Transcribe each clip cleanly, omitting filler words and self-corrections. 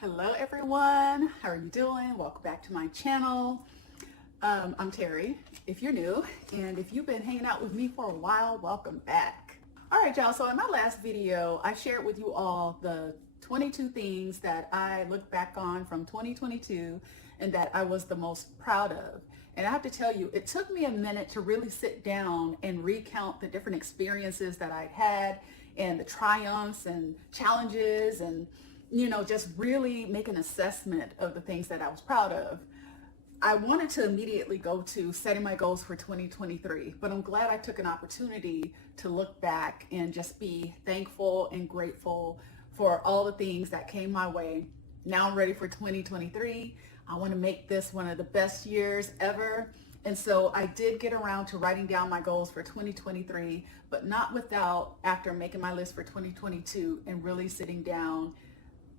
Hello everyone, how are you doing? Welcome back to my channel. I'm Terry, if you're new, and if you've been hanging out with me for a while, welcome back. All right, y'all, so in my last video, I shared with you all the 22 things that I look back on from 2022 and that I was the most proud of. And I have to tell you, it took me a minute to really sit down and recount the different experiences that I'd had and the triumphs and challenges and just really make an assessment of the things that I was proud of. I wanted to immediately go to setting my goals for 2023, but I'm glad I took an opportunity to look back and just be thankful and grateful for all the things that came my way. Now I'm ready for 2023. I want to make this one of the best years ever. And so I did get around to writing down my goals for 2023, but not without, after making my list for 2022 and really sitting down,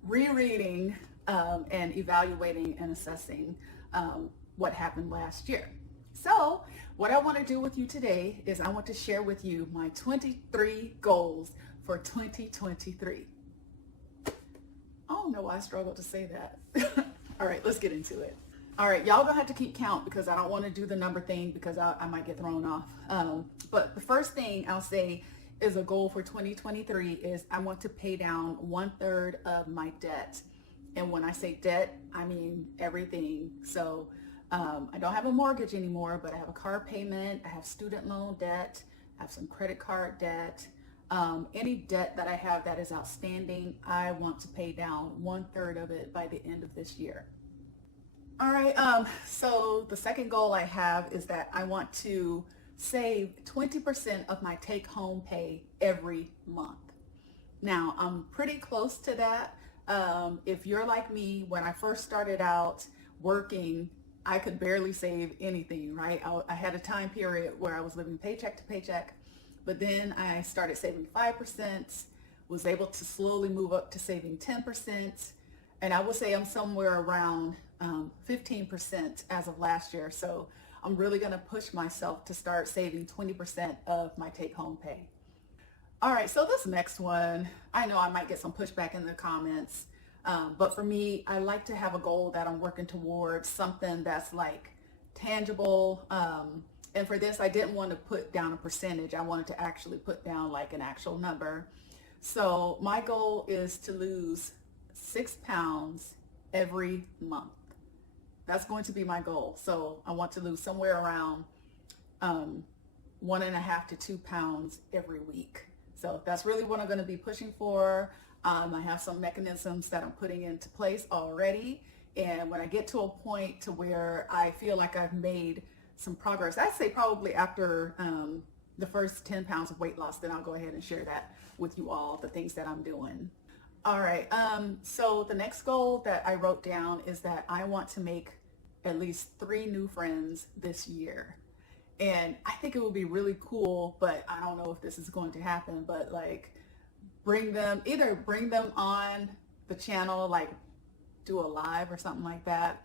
rereading and evaluating and assessing what happened last year. So what I want to do with you today is I want to share with you my 23 goals for 2023. I don't know why I struggle to say that. All right, let's get into it. All right, y'all gonna have to keep count because I don't want to do the number thing because I might get thrown off. But the first thing I'll say is a goal for 2023 is I want to pay down 1/3 of my debt. And when I say debt, I mean everything. So I don't have a mortgage anymore, but I have a car payment, I have student loan debt, I have some credit card debt. Any debt that I have that is outstanding, I want to pay down 1/3 of it by the end of this year. All right, so the second goal I have is that I want to save 20% of my take-home pay every month. Now, I'm pretty close to that. If you're like me, when I first started out working, I could barely save anything, right? I had a time period where I was living paycheck to paycheck, but then I started saving 5%, was able to slowly move up to saving 10%, and I would say I'm somewhere around 15% as of last year. So I'm really going to push myself to start saving 20% of my take-home pay. All right, so this next one, I know I might get some pushback in the comments, but for me, I like to have a goal that I'm working towards, something that's like tangible. And for this, I didn't want to put down a percentage. I wanted to actually put down like an actual number. So my goal is to lose 6 pounds every month. That's going to be my goal. So I want to lose somewhere around 1.5 to 2 pounds every week. So that's really what I'm going to be pushing for. I have some mechanisms that I'm putting into place already. And when I get to a point to where I feel like I've made some progress, I'd say probably after the first 10 pounds of weight loss, then I'll go ahead and share that with you all, the things that I'm doing. All right, so the next goal that I wrote down is that I want to make at least 3 new friends this year. And I think it would be really cool, but I don't know if this is going to happen, but like either bring them on the channel, like do a live or something like that,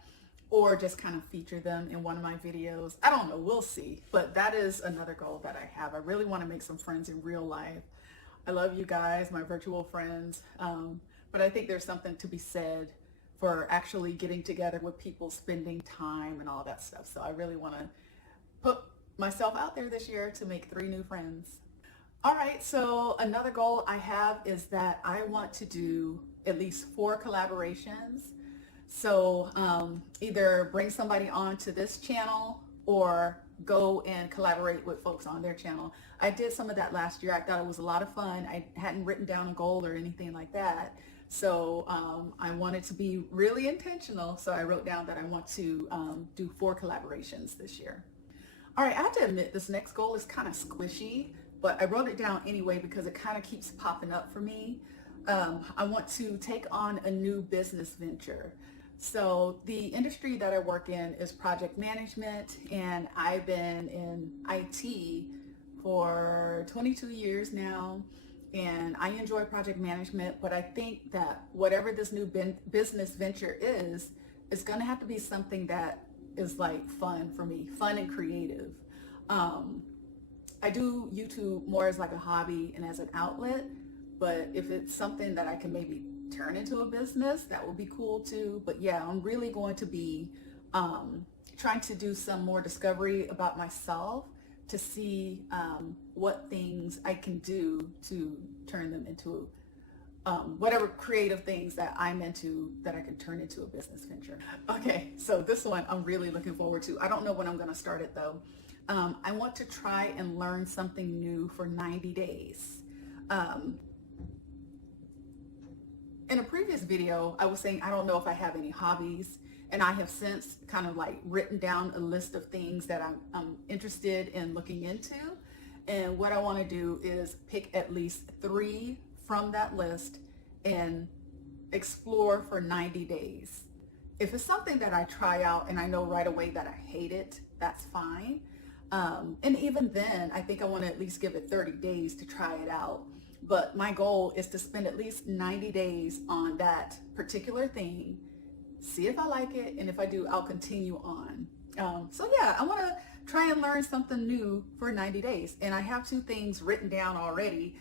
or just kind of feature them in one of my videos. I don't know, we'll see. But that is another goal that I have. I really want to make some friends in real life. I love you guys, my virtual friends, but I think there's something to be said for actually getting together with people, spending time and all that stuff. So I really want to put myself out there this year to make 3 new friends. All right, so another goal I have is that I want to do at least 4 collaborations. So either bring somebody onto this channel or go and collaborate with folks on their channel. I did some of that last year. I thought it was a lot of fun. I hadn't written down a goal or anything like that. So I wanted to be really intentional. So I wrote down that I want to do 4 collaborations this year. All right, I have to admit this next goal is kind of squishy, but I wrote it down anyway because it kind of keeps popping up for me. I want to take on a new business venture. So the industry that I work in is project management, and I've been in IT for 22 years now, and I enjoy project management, but I think that whatever this new business venture is, it's going to have to be something that is like fun for me, fun and creative. I do YouTube more as like a hobby and as an outlet, but if it's something that I can maybe turn into a business, that would be cool too. But yeah, I'm really going to be trying to do some more discovery about myself to see what things I can do to turn them into whatever creative things that I'm into that I can turn into a business venture. Okay, so this one I'm really looking forward to. I don't know when I'm going to start it though. I want to try and learn something new for 90 days. In a previous video, I was saying I don't know if I have any hobbies, and I have since kind of like written down a list of things that I'm interested in looking into. And what I want to do is pick at least 3 from that list and explore for 90 days. If it's something that I try out and I know right away that I hate it, that's fine. And even then, I think I want to at least give it 30 days to try it out. But my goal is to spend at least 90 days on that particular thing, see if I like it, and if I do, I'll continue on. So yeah, I want to try and learn something new for 90 days. And I have 2 things written down already.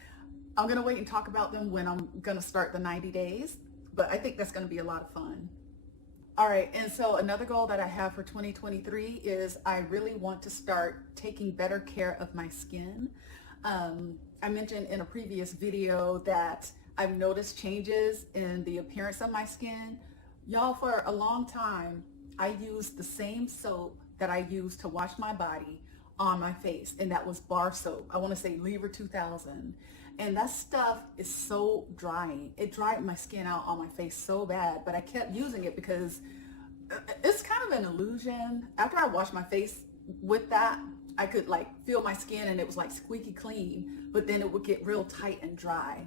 I'm going to wait and talk about them when I'm going to start the 90 days, but I think that's going to be a lot of fun. All right, and so another goal that I have for 2023 is I really want to start taking better care of my skin. I mentioned in a previous video that I've noticed changes in the appearance of my skin. Y'all, for a long time, I used the same soap that I used to wash my body on my face, and that was bar soap. I want to say Lever 2000. And that stuff is so drying. It dried my skin out on my face so bad, but I kept using it because it's kind of an illusion. After I washed my face with that, I could like feel my skin and it was like squeaky clean, but then it would get real tight and dry.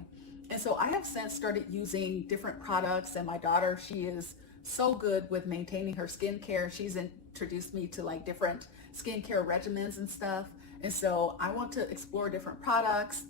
And so I have since started using different products, and my daughter, she is so good with maintaining her skincare. She's introduced me to like different skincare regimens and stuff. And so I want to explore different products.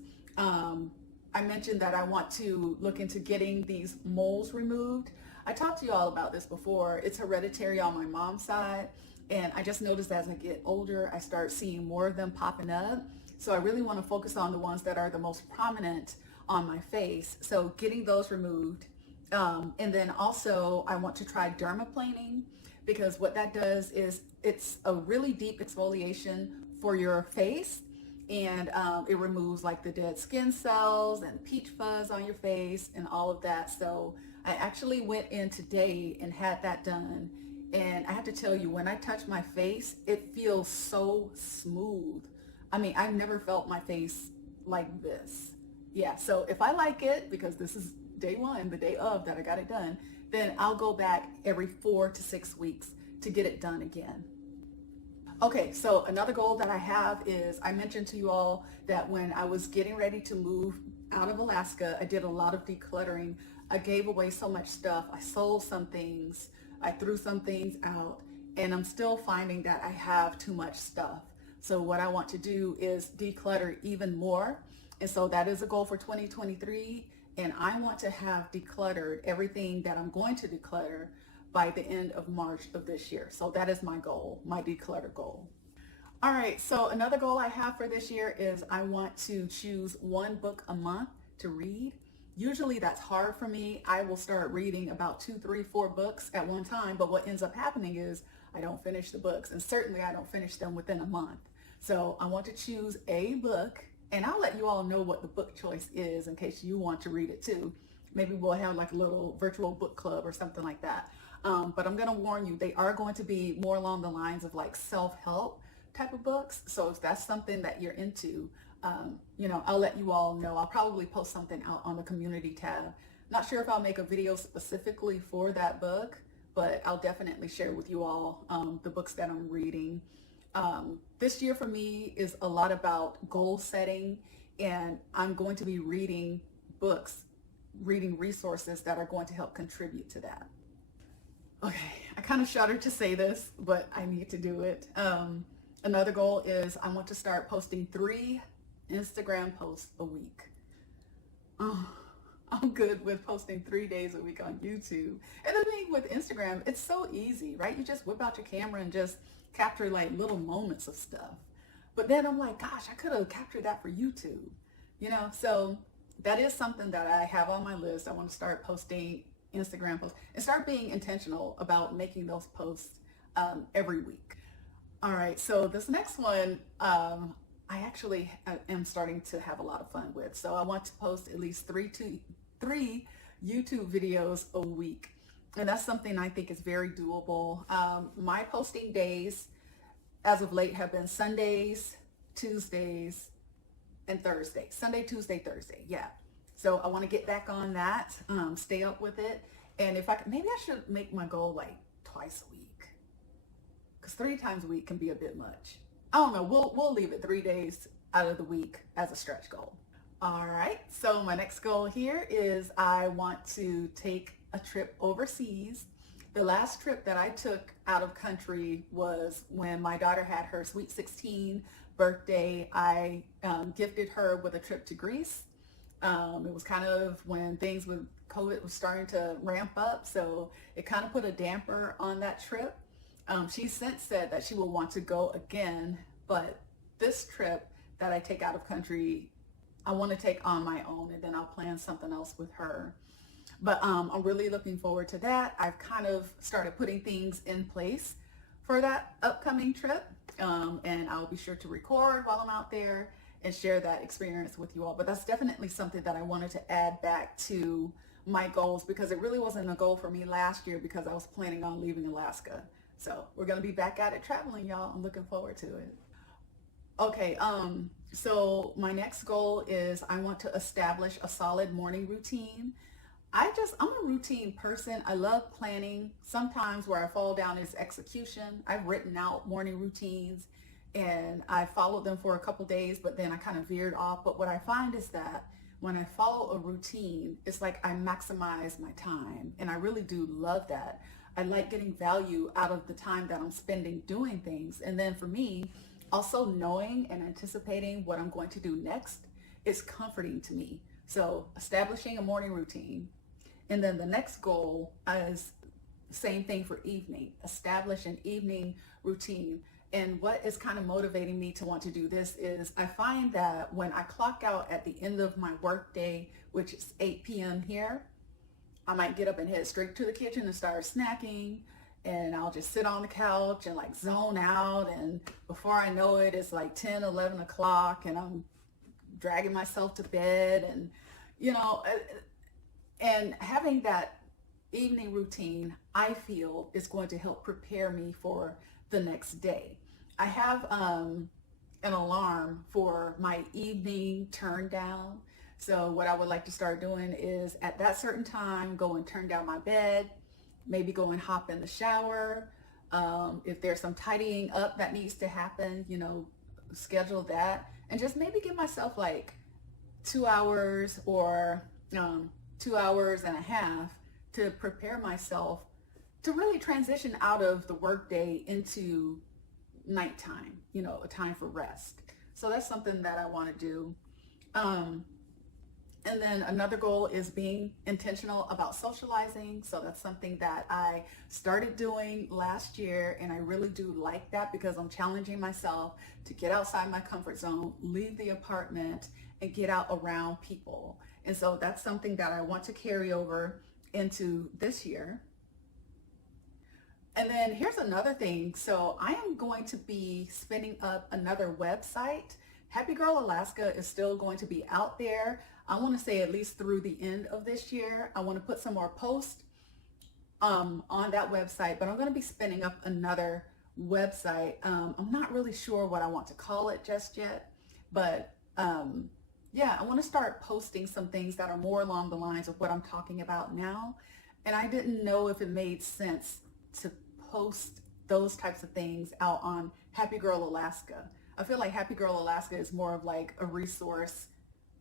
I mentioned that I want to look into getting these moles removed. I talked to you all about this before. It's hereditary on my mom's side, and I just noticed as I get older, I start seeing more of them popping up. So I really want to focus on the ones that are the most prominent on my face. So getting those removed. And then also I want to try dermaplaning, because what that does is it's a really deep exfoliation for your face. And it removes like the dead skin cells and peach fuzz on your face and all of that. So I actually went in today and had that done. And I have to tell you, when I touch my face, it feels so smooth. I mean, I've never felt my face like this. Yeah, so if I like it, because this is day 1, the day of that I got it done, then I'll go back every 4 to 6 weeks to get it done again. Okay, so another goal that I have is, I mentioned to you all that when I was getting ready to move out of Alaska, I did a lot of decluttering. I gave away so much stuff. I sold some things. I threw some things out, and I'm still finding that I have too much stuff. So what I want to do is declutter even more. And so that is a goal for 2023. And I want to have decluttered everything that I'm going to declutter by the end of March of this year. So that is my goal, my declutter goal. All right, so another goal I have for this year is I want to choose 1 book a month to read. Usually that's hard for me. I will start reading about 2, 3, 4 books at one time, but what ends up happening is I don't finish the books, and certainly I don't finish them within a month. So I want to choose a book, and I'll let you all know what the book choice is in case you want to read it too. Maybe we'll have like a little virtual book club or something like that. But I'm going to warn you, they are going to be more along the lines of like self-help type of books. So if that's something that you're into, you know, I'll let you all know. I'll probably post something out on the community tab. Not sure if I'll make a video specifically for that book, but I'll definitely share with you all the books that I'm reading. This year for me is a lot about goal setting, and I'm going to be reading books, reading resources that are going to help contribute to that. Okay, I kind of shudder to say this, but I need to do it. Another goal is I want to start posting 3 Instagram posts a week. Oh, I'm good with posting 3 days a week on YouTube. And the thing with Instagram, it's so easy, right? You just whip out your camera and just capture like little moments of stuff. But then I'm like, gosh, I could have captured that for YouTube, you know? So that is something that I have on my list. I want to start posting Instagram posts and start being intentional about making those posts every week. All right, so this next one, I actually am starting to have a lot of fun with. So I want to post at least three YouTube videos a week. And that's something I think is very doable. My posting days as of late have been Sundays, Tuesdays, and Thursday. Sunday, Tuesday, Thursday. Yeah. So I want to get back on that, stay up with it. And if I could, maybe I should make my goal like twice a week, because 3 times a week can be a bit much. I don't know. We'll leave it 3 days out of the week as a stretch goal. All right. So my next goal here is I want to take a trip overseas. The last trip that I took out of country was when my daughter had her sweet 16 birthday. I gifted her with a trip to Greece. It was kind of when things with COVID was starting to ramp up, so it kind of put a damper on that trip. She since said that she will want to go again, but this trip that I take out of country, I want to take on my own, and then I'll plan something else with her. But I'm really looking forward to that. I've kind of started putting things in place for that upcoming trip, and I'll be sure to record while I'm out there and share that experience with you all. But that's definitely something that I wanted to add back to my goals, because it really wasn't a goal for me last year because I was planning on leaving Alaska. So we're going to be back at it traveling, y'all. I'm looking forward to it. Okay, so my next goal is I want to establish a solid morning routine. I'm a routine person. I love planning. Sometimes where I fall down is execution. I've written out morning routines and I followed them for a couple days, but then I kind of veered off. But what I find is that when I follow a routine, it's like I maximize my time, and I really do love that. I like getting value out of the time that I'm spending doing things. And then for me, also knowing and anticipating what I'm going to do next is comforting to me. So establishing a morning routine. And then the next goal is same thing for evening, establish an evening routine. And what is kind of motivating me to want to do this is I find that when I clock out at the end of my work day, which is 8 p.m. here, I might get up and head straight to the kitchen and start snacking, and I'll just sit on the couch and like zone out. And before I know it, it's like 10, 11 o'clock and I'm dragging myself to bed. And, you know, and having that evening routine, I feel, is going to help prepare me for the next day. I have an alarm for my evening turn down. So what I would like to start doing is at that certain time, go and turn down my bed, maybe go and hop in the shower. If there's some tidying up that needs to happen, you know, schedule that, and just maybe give myself like 2 hours or 2 hours and a half to prepare myself to really transition out of the workday into nighttime, you know, a time for rest. So that's something that I want to do. And then another goal is being intentional about socializing. So that's something that I started doing last year, and I really do like that because I'm challenging myself to get outside my comfort zone, leave the apartment, and get out around people. And so that's something that I want to carry over into this year. And then here's another thing. So I am going to be spinning up another website. Happy Girl Alaska is still going to be out there. I want to say at least through the end of this year. I want to put some more posts on that website, but I'm going to be spinning up another website. I'm not really sure what I want to call it just yet, but yeah, I want to start posting some things that are more along the lines of what I'm talking about now. And I didn't know if it made sense to post those types of things out on Happy Girl Alaska. I feel like Happy Girl Alaska is more of like a resource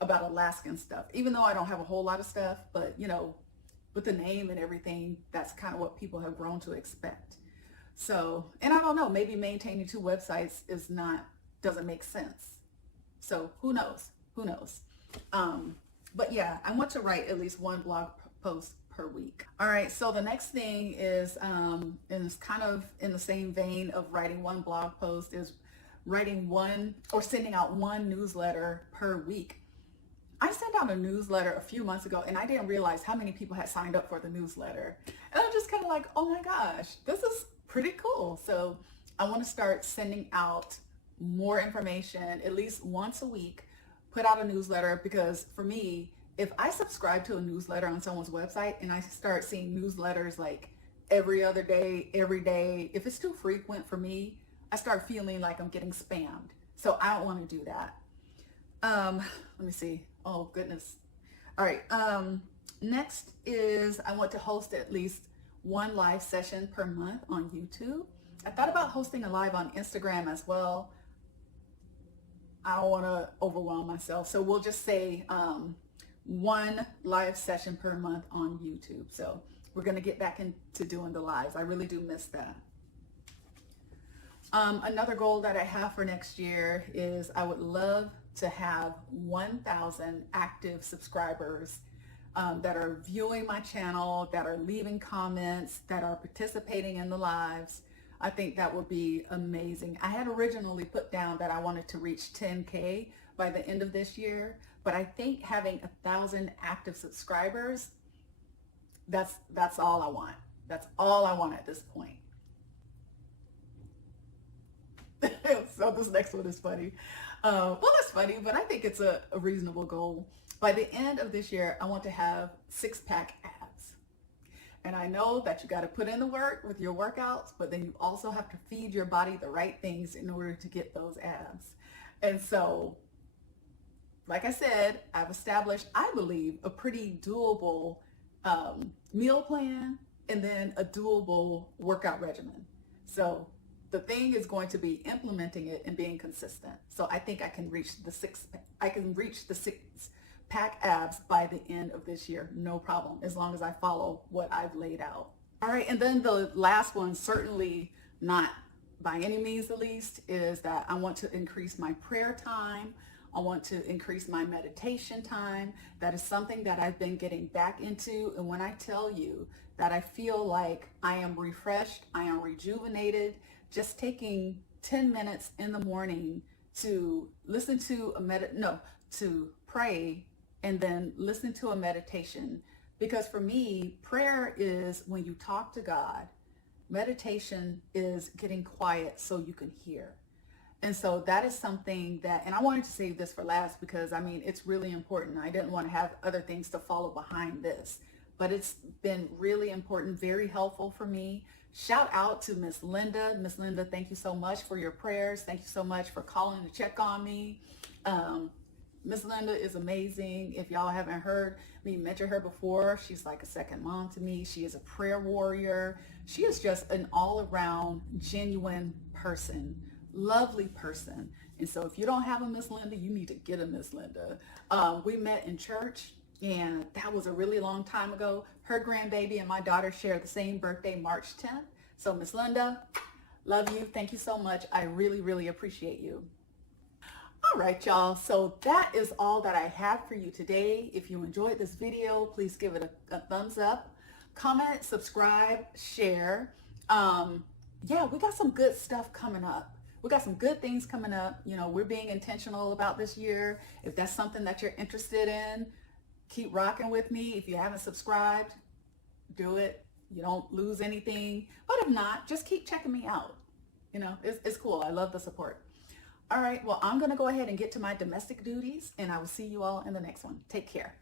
about Alaskan stuff, even though I don't have a whole lot of stuff, but you know, with the name and everything, that's kind of what people have grown to expect. So, and I don't know, maybe maintaining 2 websites doesn't make sense. So who knows? But yeah, I want to write at least 1 blog post per week. All right, so the next thing is, and it's kind of in the same vein of writing 1 blog post, is writing 1 or sending out 1 newsletter per week. I sent out a newsletter a few months ago and I didn't realize how many people had signed up for the newsletter. And I'm just kind of like, oh my gosh, this is pretty cool. So I want to start sending out more information at least once a week, put out a newsletter, because for me, if I subscribe to a newsletter on someone's website and I start seeing newsletters like every other day, every day, if it's too frequent for me, I start feeling like I'm getting spammed. So I don't want to do that. Let me see. Oh goodness. All right. Next is I want to host at least one live session per month on YouTube. I thought about hosting a live on Instagram as well. I don't want to overwhelm myself. So we'll just say one live session per month on YouTube. So we're going to get back into doing the lives. I really do miss that. Another goal that I have for next year is I would love to have 1,000 active subscribers that are viewing my channel, that are leaving comments, that are participating in the lives. I think that would be amazing. I had originally put down that I wanted to reach 10K by the end of this year, but I think having 1,000 active subscribers, that's all I want. That's all I want at this point. So this next one is funny. Well, it's funny, but I think it's a reasonable goal. By the end of this year, I want to have 6-pack abs. And I know that you got to put in the work with your workouts, but then you also have to feed your body the right things in order to get those abs. And so, like I said, I've established, I believe, a pretty doable meal plan and then a doable workout regimen. So the thing is going to be implementing it and being consistent. So I think I can reach the 6-pack abs by the end of this year, no problem, as long as I follow what I've laid out. All right, and then the last one, certainly not by any means the least, is that I want to increase my prayer time. I want to increase my meditation time. That is something that I've been getting back into. And when I tell you that I feel like I am refreshed, I am rejuvenated, just taking 10 minutes in the morning to listen to to pray and then listen to a meditation. Because for me, prayer is when you talk to God. Meditation is getting quiet so you can hear. And so that is something that, and I wanted to save this for last because I mean, it's really important. I didn't want to have other things to follow behind this, but it's been really important, very helpful for me. Shout out to Miss Linda. Miss Linda, thank you so much for your prayers. Thank you so much for calling to check on me. Miss Linda is amazing. If y'all haven't heard me mention her before, she's like a second mom to me. She is a prayer warrior. She is just an all-around genuine person, lovely person. And so if you don't have a Miss Linda, you need to get a Miss Linda. We met in church, and that was a really long time ago. Her grandbaby and my daughter share the same birthday, March 10th. So Miss Linda, love you. Thank you so much. I really, really appreciate you. All right, y'all. So that is all that I have for you today. If you enjoyed this video, please give it a thumbs up, comment, subscribe, share. Yeah, we got some good stuff coming up. We got some good things coming up. You know, we're being intentional about this year. If that's something that you're interested in, keep rocking with me. If you haven't subscribed, do it. You don't lose anything. But if not, just keep checking me out. You know, it's cool. I love the support. All right, well, I'm going to go ahead and get to my domestic duties, and I will see you all in the next one. Take care.